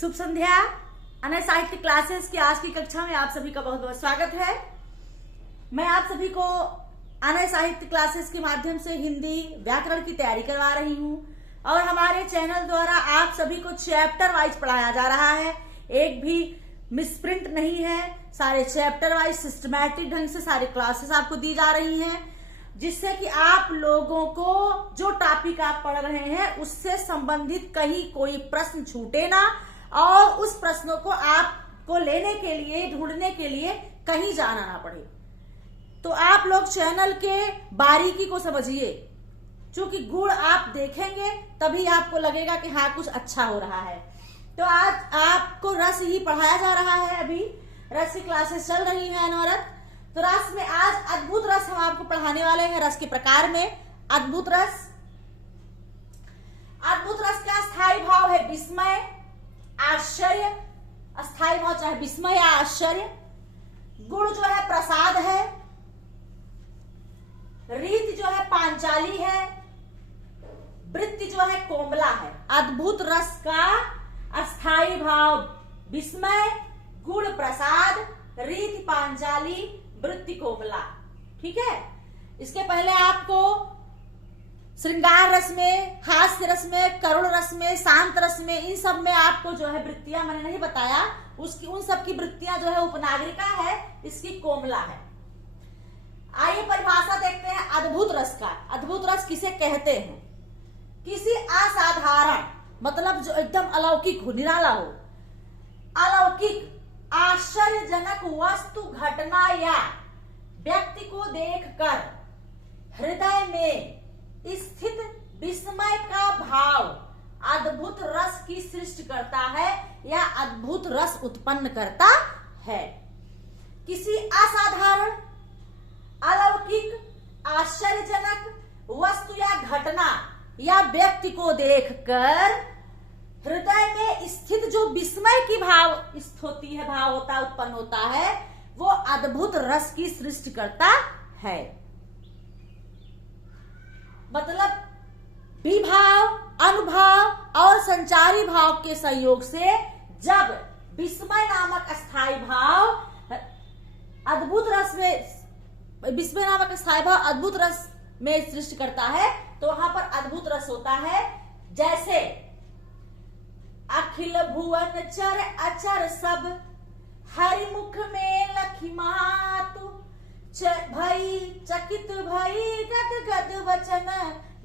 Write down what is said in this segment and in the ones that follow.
शुभ संध्या। अनय साहित्य क्लासेस की आज की कक्षा में आप सभी का बहुत बहुत स्वागत है। मैं आप सभी को अनय साहित्य क्लासेस के माध्यम से हिंदी व्याकरण की तैयारी करवा रही हूँ और हमारे चैनल द्वारा आप सभी को चैप्टर वाइज पढ़ाया जा रहा है। एक भी मिसप्रिंट नहीं है, सारे चैप्टर वाइज सिस्टमैटिक ढंग से सारे क्लासेस आपको दी जा रही हैं, जिससे कि आप लोगों को जो टॉपिक आप पढ़ रहे हैं उससे संबंधित कहीं कोई प्रश्न छूटे ना और उस प्रश्नों को आपको लेने के लिए ढूंढने के लिए कहीं जाना ना पड़े। तो आप लोग चैनल के बारीकी को समझिए, क्योंकि गुण आप देखेंगे तभी आपको लगेगा कि हाँ कुछ अच्छा हो रहा है। तो आज आपको रस ही पढ़ाया जा रहा है, अभी रस की क्लासेस चल रही है अनवरत। तो रस में आज अद्भुत रस हम आपको पढ़ाने वाले हैं। रस के प्रकार में अद्भुत रस का स्थायी भाव है विस्मय, आश्चर्य। स्थायी भाव चाहे विस्मय या आश्चर्य। गुण जो है प्रसाद है, रीति जो है पांचाली है, वृत्ति जो है कोमला है। अद्भुत रस का अस्थाई भाव विस्मय, गुण प्रसाद, रीति पांचाली, वृत्ति कोमला। ठीक है। इसके पहले आपको श्रृंगार रस में, हास्य रस में, करुण रस में, शांत रस में, इन सब में आपको जो है वृत्तियां मैंने नहीं बताया, उसकी उन सब की वृत्तियां जो है उपनागरिका है, इसकी कोमला है। आइए परिभाषा देखते हैं अद्भुत रस का। अद्भुत रस किसे कहते हैं? किसी असाधारण, मतलब जो एकदम अलौकिक हो, निराला हो, अलौकिक आश्चर्यजनक वस्तु, घटना या व्यक्ति को देखकर हृदय में स्थित विस्मय का भाव अद्भुत रस की सृष्टि करता है या अद्भुत रस उत्पन्न करता है। किसी असाधारण, अलौकिक, आश्चर्यजनक वस्तु या घटना या व्यक्ति को देखकर हृदय में स्थित जो विस्मय की भाव होती है, भाव होता उत्पन्न होता है, वो अद्भुत रस की सृष्टि करता है। मतलब विभाव, अनुभव और संचारी भाव के संयोग से जब विस्मय नामक स्थायी भाव अद्भुत रस में, विस्मय नामक स्थायी भाव अद्भुत रस में सृष्टि करता है, तो वहां पर अद्भुत रस होता है। जैसे अखिल भुवन चर अचर सब, हरिमुख में लखी मातु, भई चकित भई गद गद वचन,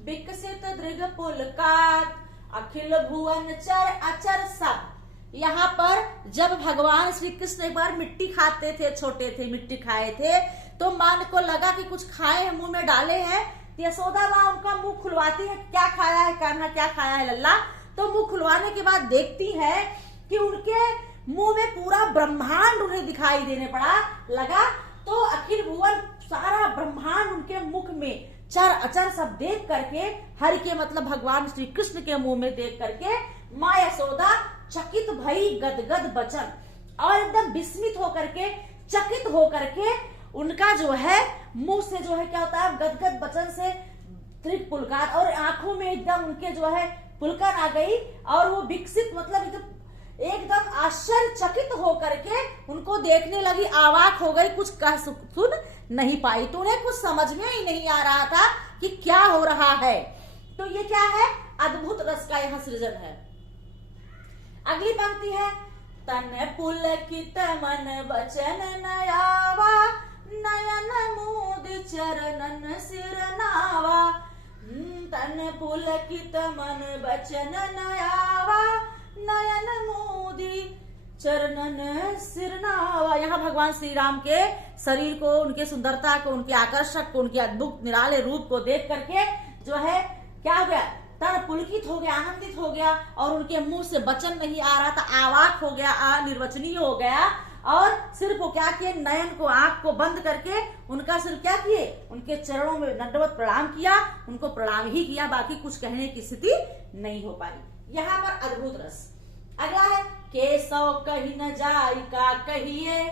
विकसित दृग पुलकात। अखिल भुवन चर अचर सब। यहाँ पर जब भगवान श्री कृष्ण एक बार मिट्टी खाते थे, छोटे थे, मिट्टी खाए थे, तो मन को लगा कि कुछ खाए हैं, मुंह में डाले हैं। यशोदा माँ उनका मुंह खुलवाती है, क्या खाया है कान्हा, क्या खाया है लल्ला। तो मुंह खुलवाने के बाद देखती है कि उनके मुंह में पूरा ब्रह्मांड उन्हें दिखाई देने लगा। तो अखिल भुवन, सारा ब्रह्मांड उनके मुख में चर अचर सब देख करके, हरि के मतलब भगवान श्री कृष्ण के मुंह में देख करके माँ यशोदा चकित भई गदगद बचन, और एकदम विस्मित होकर के, चकित होकर के उनका जो है मुंह से जो है क्या होता है, गदगद बचन से त्रिक पुलकात, और आंखों में एकदम उनके जो है पुलकन आ गई और वो विकसित मतलब एकदम आश्चर्यचकित होकर के उनको देखने लगी, अवाक हो गई, कुछ कह सुन नहीं पाई। तो उन्हें कुछ समझ में ही नहीं आ रहा था कि क्या हो रहा है। तो ये क्या है? अद्भुत रस का यहाँ सृजन है। अगली पंक्ति है, तन पुलकित मन वचन नयावा, नयन मूद चरणन सिरनावा। तन पुलकित मन वचन नयावा, नयन मोदी चरणन सिरनावा। यहाँ भगवान श्री राम के शरीर को, उनके सुंदरता को, उनके आकर्षक को, उनके अद्भुत निराले रूप को देख करके जो है क्या हो गया, तन पुलकित हो गया, आनंदित हो गया, और उनके मुंह से वचन नहीं आ रहा था, आवाक हो गया, अनिर्वचनीय हो गया। और सिर को क्या किए, नयन को, आंख को बंद करके उनका सिर क्या किए, उनके चरणों में दंडवत प्रणाम किया, उनको प्रणाम ही किया, बाकी कुछ कहने की स्थिति नहीं हो पाई। यहाँ पर अद्भुत रस। अगला है, केसव कही न जाई का कहिए,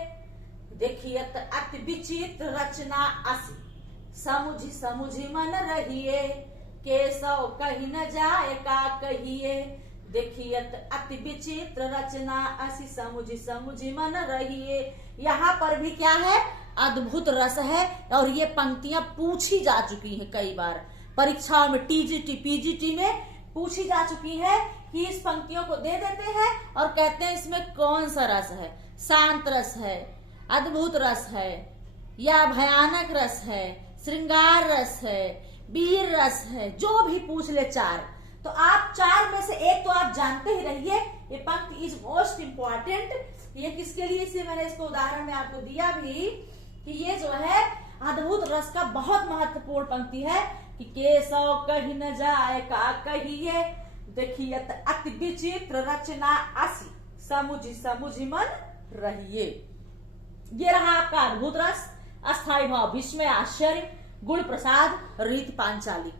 देखियत अति विचित्र रचना असी, समुझी समुझी मन रहिए। केसव कही न जाए का कहिए, देखियत अति विचित्र रचना असी समुझी समुझी मन रहिए। यहाँ पर भी क्या है, अद्भुत रस है। और ये पंक्तियां पूछी जा चुकी हैं कई बार परीक्षाओं में, टीजीटी पीजीटी में पूछी जा चुकी है कि इस पंक्तियों को दे देते हैं और कहते हैं इसमें कौन सा रस है, शांत रस है, अद्भुत रस है, या भयानक रस है, श्रृंगार रस है, वीर रस है, जो भी पूछ ले चार। तो आप चार में से एक तो आप जानते ही रहिए। ये पंक्ति इज मोस्ट इंपॉर्टेंट। ये किसके लिए, इसलिए मैंने इसको उदाहरण में आपको दिया भी कि ये जो है अद्भुत रस का बहुत महत्वपूर्ण पंक्ति है कि केशव कही न जाए का कहिए, देखियत अति विचित्र रचना असी समुझी समुझी मन रहिए। ये रहा आपका अद्भुत रस, अस्थायी भाव, विस्मय, आश्चर्य, गुण प्रसाद, रीत पांचाली।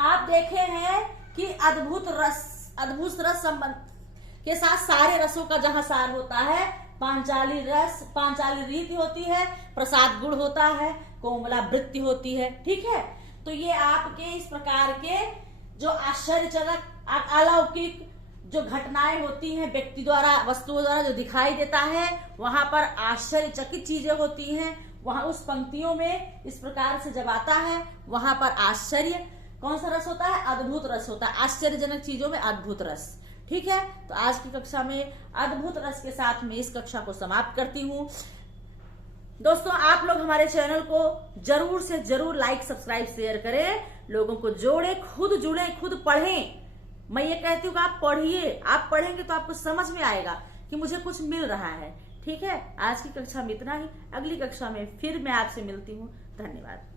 आप देखे हैं कि अद्भुत रस संबंध के साथ सारे रसों का जहां सार होता है, पांचाली रस, पांचाली रीति होती है, प्रसाद गुण होता है, कोमला वृत्ति होती है। ठीक है, तो ये आपके इस प्रकार के जो आश्चर्यजनक, अलौकिक जो घटनाएं होती हैं व्यक्ति द्वारा, वस्तुओं द्वारा जो दिखाई देता है, वहां पर आश्चर्यचकित चीजें होती हैं। वहां उस पंक्तियों में इस प्रकार से जब आता है, वहां पर आश्चर्य कौन सा रस होता है, अद्भुत रस होता है। आश्चर्यजनक चीजों में अद्भुत रस। ठीक है, तो आज की कक्षा में अद्भुत रस के साथ मैं इस कक्षा को समाप्त करती हूँ। दोस्तों, आप लोग हमारे चैनल को जरूर से जरूर लाइक, सब्सक्राइब, शेयर करें, लोगों को जोड़े, खुद जुड़े, खुद पढ़ें। मैं ये कहती हूँ कि आप पढ़िए, आप पढ़ेंगे तो आपको समझ में आएगा कि मुझे कुछ मिल रहा है। ठीक है, आज की कक्षा में इतना ही। अगली कक्षा में फिर मैं आपसे मिलती हूँ। धन्यवाद।